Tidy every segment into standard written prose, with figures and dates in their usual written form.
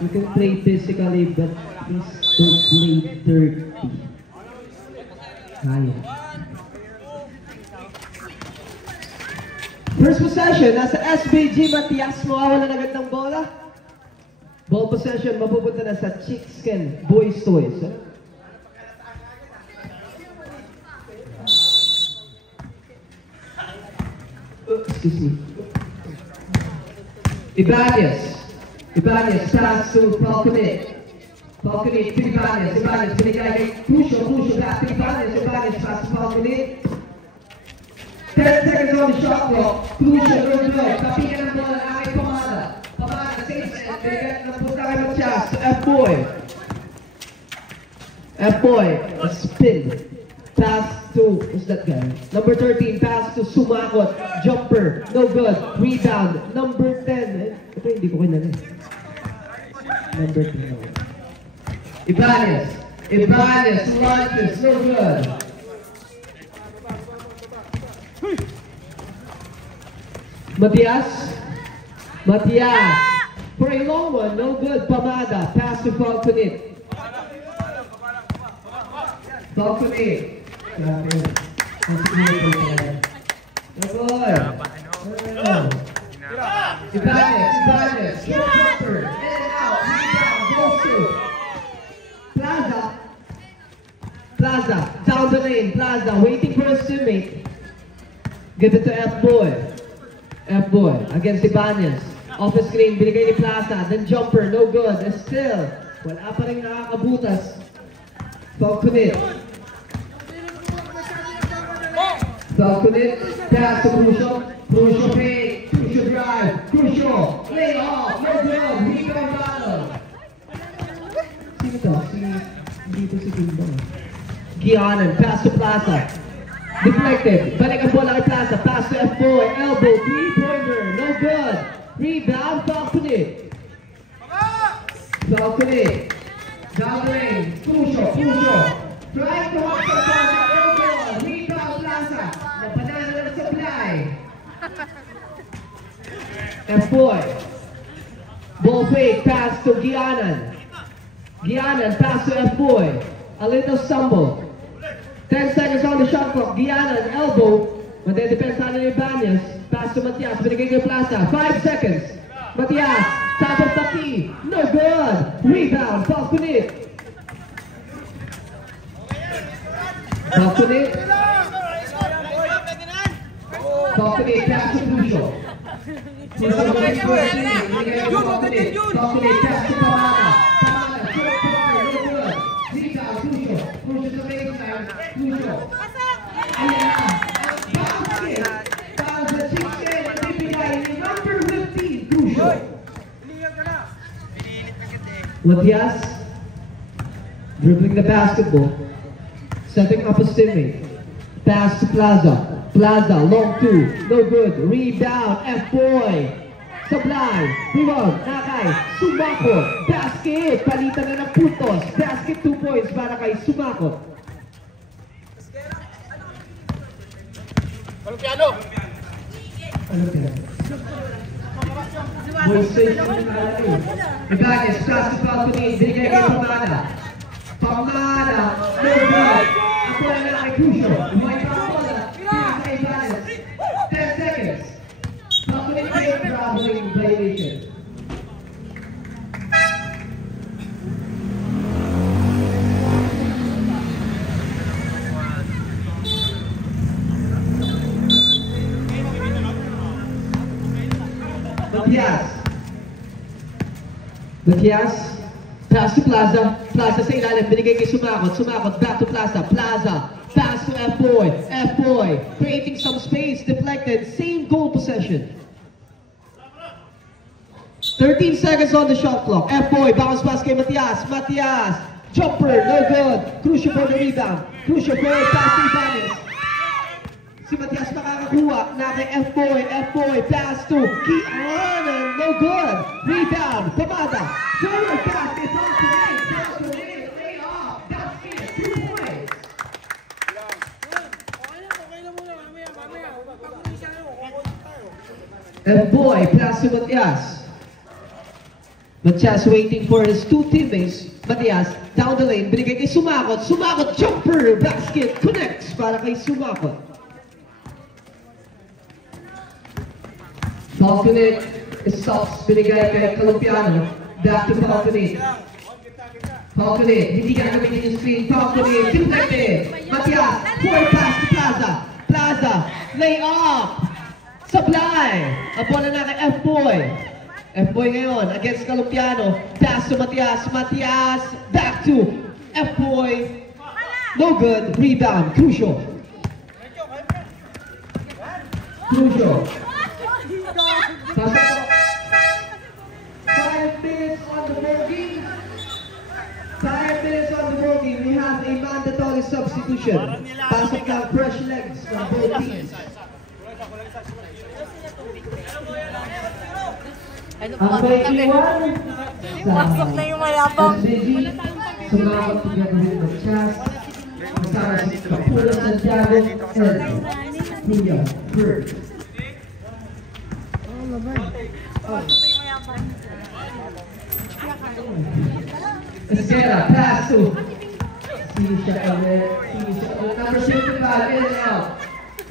You can play physically, but please don't play dirty. First possession, nasa SBG Matias, mawawalan agad ng bola. Ball possession, mapupunta na sa Chickskin Boys Toys. Excuse me. Ibanez, pass to Falconet. Falconet to Ibanez, binigay kay Crucio, back to Ibanez, pass to Falconet. 10 seconds on the shot clock. Crucio, good. Tapigan ang bola na kay Pamada, safe set. Binigay na punta kay Matias. F-Boy, a spin. Pass to, who's that guy? Number 13, pass to Sumakot. Jumper, no good. Rebound, number 10. Ito hindi ko kinala. Number 10. Ibanez, launches, no good. Matias. For a long one, no good. Pamada, pass to Falconet. Ibanez, jumper, in and out, rebound, goes to Plaza, down the lane, Plaza, waiting for his teammate. Give it to F-Boy, against Ibanez. Off the screen, binigay ni Plaza, then jumper, no good, and still, wala pa rin nakakabutas. Falconet, pass to Crucio fade, Crucio drive, Crucio, lay off, no good, rebound battle. Sino to? Dito si Kimbo. Gianan, pass to Plaza. Deflected, balik ang bola kay Plaza, pass to F-Boy, elbow, three-pointer, no good. Rebound, Falconet, down the lane, Crucio, drive to hot shot, no good, rebound, Plaza, napanalo na supply. F-Boy, ball fake, pass to Gianan, pass to F-Boy, a little stumble. 10 seconds on the shot clock. Gianan, elbow. Madedepend sana ni Ibanez. Pass to Matias. Binigay kay Plaza. 5 seconds. Matias, top of the key. No good. Rebound. Falconet, pass to Crucio. Falconet, pass to Pamada. Matias, dribbling the basketball, setting up his teammate. Pass to Plaza, long two, no good. Rebound, F-Boy, supply, rebound, Nakay, Sumakot, basket, palitan na ng puntos, basket 2 points para kay Sumakot. Olympiano. Ibanez, pass to Falconet, binigay kay Pamada, no good. Ang bola na kay Crucio, white ang bola, kay Ibanez. 10 seconds. Falconet made traveling violation. Matias, pass to Plaza sa ilalim, binigay kay Sumakot, back to Plaza, pass to F-Boy, creating some space, deflected, same goal possession. 13 seconds on the shot clock, F-Boy, bounce pass kay Matias, jumper, no good, Crucio for the rebound, Crucio for the pass to Ibanez. Si Matias makakakuha na kay F-Boy, pass to Gianan, no good. Rebound, Pamada, forward pass, it's off the lane, lay off, that's it, 2 points. F-Boy, pass to Matias. Matias waiting for his two teammates. Matias, down the lane, binigay kay Sumakot. Sumakot, jumper, basket, connects para kay Sumakot. Falconet stops, binigay kay Kalumpiano. Back to Falconet. Falconet, hindi ka gamitin yung screen. Falconet, deflected. Matias, forward pass to Plaza. Plaza, lay off. Supply. Ang bola na kay F-Boy. F-Boy ngayon against Kalumpiano. Pass to Matias. Matias, back to F-Boy. No good. Rebound. Crucial. Crucial. 5 minutes on the bogey. 5 minutes on the bogey. We have a mandatory substitution. Pasok ng fresh legs from both teams. Ang may iwan na yung mayabang. SBG, Sumakot together with Matias, kasama si Kapulo Santiago, and Kuya Bird. Esquera, pass to Sinisha ulit, number 65, in and out.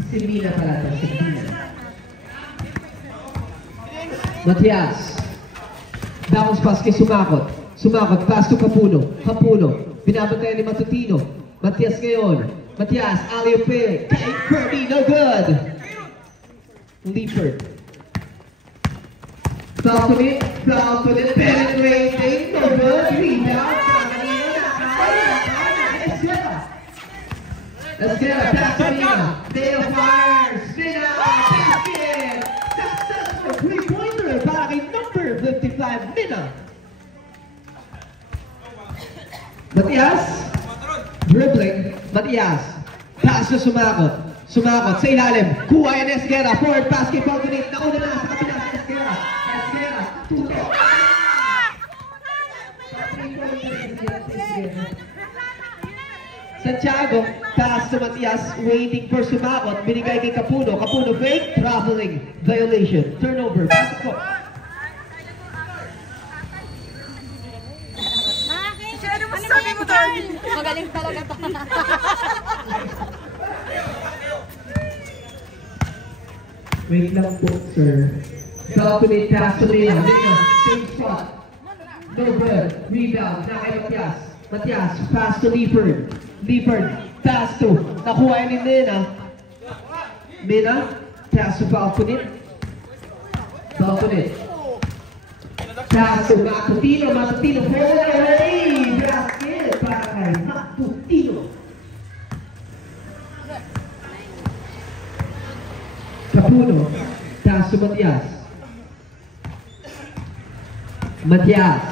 Si Mina pala ito, si Mina. Matias. Bounce pass kay Sumakot. Sumakot, pass to Kapuno. Kapuno. Binabantayan ni Matutino. Matias ngayon. Matias, alley-oop kay Kirby, no good. Leaford. Falconet, penetrating, no good. Rebound. Esquera, pass to Mina. Dale fires. Mina, basket. Successful three-pointer para kay number 55, Mina. Matias, dribbling. Matias, pass to Sumakot. Sumakot sa ilalim. Kuha yan Esquera. Forward pass kay Falconet. Nauna na sa kapila sa Esquera. Esquera, tuto. Santiago, pass to Matias, waiting for Sumakot. Binigay kay Kapuno. Kapuno fake, traveling, violation, turnover. Pasok po. Sabi mo doon. Magaling talaga ito. Wait lang po, sir. Falconet, pass to Lea. Lea, same spot. No good. Rebound, na kay Matias. Matias, pass to Leaford. Leaford, pass to. Nakuha ni Mina. Mina, pass to Falconet. Falconet. Pass to Matutino. Matutino, forward away. Basket para kay Matutino. Kapuno, pass to Matias. Matias,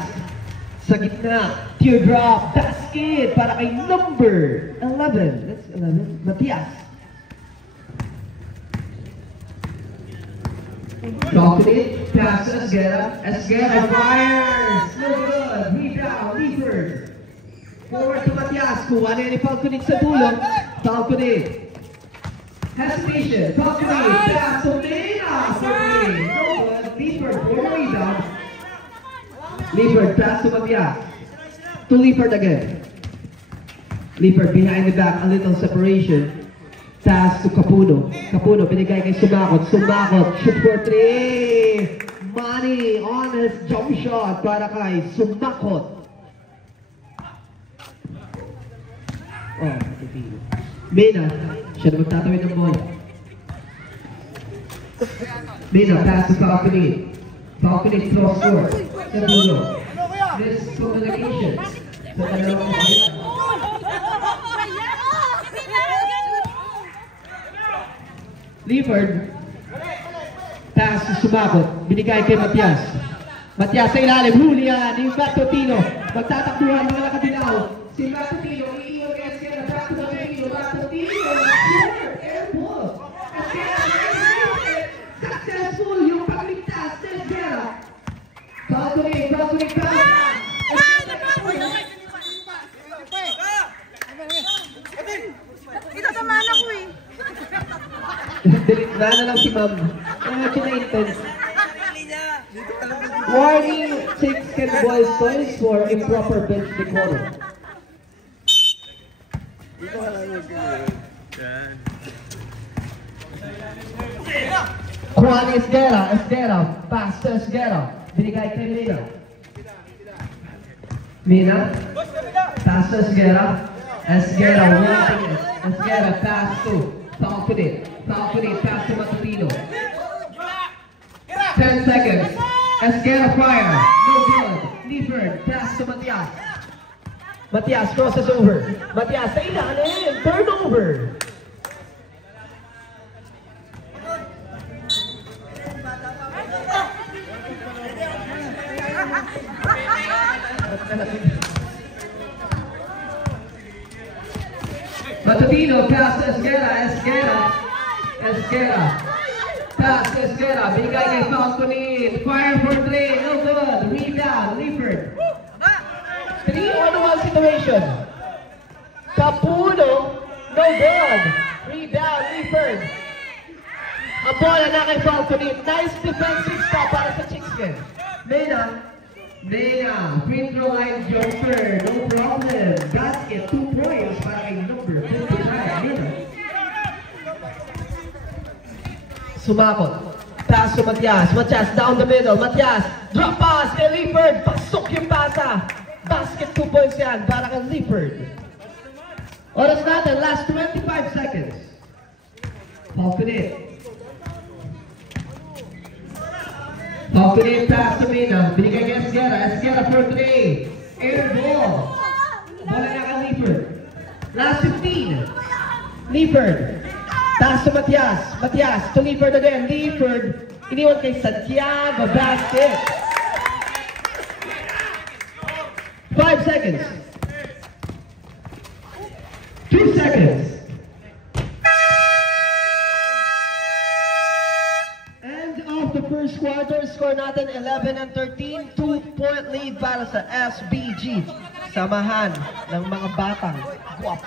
sa gitna, teardrop, basket para kay number 11. That's 11, Matias. Falconet, pass to Esquera. Esquera fires. No good. Rebound, Leaford. Forward to Matias. Kuha na ni Falconet sa tulong. Falconet. Hesitation. Falconet. Pass to Mina. Falconet. No good. Leaford for the rebound. Leaford, pass to Matias. To Leaford again. Leaford behind the back. A little separation. Pass to Kapuno. Kapuno, binigay kay Sumakot. Sumakot, shoot for 3. Money on his jump shot para kay Sumakot. Oh, matitilo. Mina, siya na magtatawid ng bola. Mina, pass to Falconet. Falconet cross court. Sa dulo. Miscommunication. Sa dalawang kapit. Leaford, pass to Sumakot, binigay kay Matias. Matias sa ilalim, huli yan, yung Matutino. Magtatakbuhan mga nakadilaw. Si Matutino, iiwan kay Esquera, back to Matutino, Matutino, airball. Successful yung pagligtas sa Esquera. Falconet, pass. Ito naman ako eh. Wala na lang si ma'am. Kinaintense. Warning Chicks can boys toys for improper bench decorum. Juan Esguera, pass to Esguera, binigay kay Mina. Mina, pass to Esguera, wanting it. Esguera, pass to Falcone, pass to Matutino. 10 seconds, Esguera fire, no good. Leifert, pass to Matias. Matias crosses over. Matias sa ilalim, turnover. Matutino, pass to Esguera, pass to Esguera, binigay kay Falcone, fire for 3, no good, rebound, Leifert. 3-on-1 situation. Capuno, no good, rebound, Leifert. Ang bola na kay Falcone, nice defensive stop para sa Chickskin. Mena, free throw line jumper, no problem. Basket, 2 points para kay number 59, Mena. Sumakot. Pass to Matias. Matias down the middle. Matias, drop pass kay Leifert. Pasok yung pasa. Basket, 2 points yan para kay Leifert. Oras natin, last 25 seconds. Falcone, pass to Mina. Binigay kay Esguera for 3. Air ball. Bola na kay Leifert. Last 15. Leifert. Pass to Matias. Matias to Leifert again. Leifert. Iniwan kay Santiago. Basket. 5 seconds. 2 seconds. End of the first quarter. Score natin 11 and 13. 2-point lead para sa SBG. Samahan ng mga batang guwapo.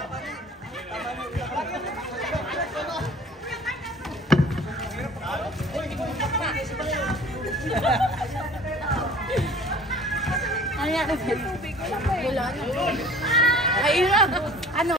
Ano yan? Wala na. Ay, hirap.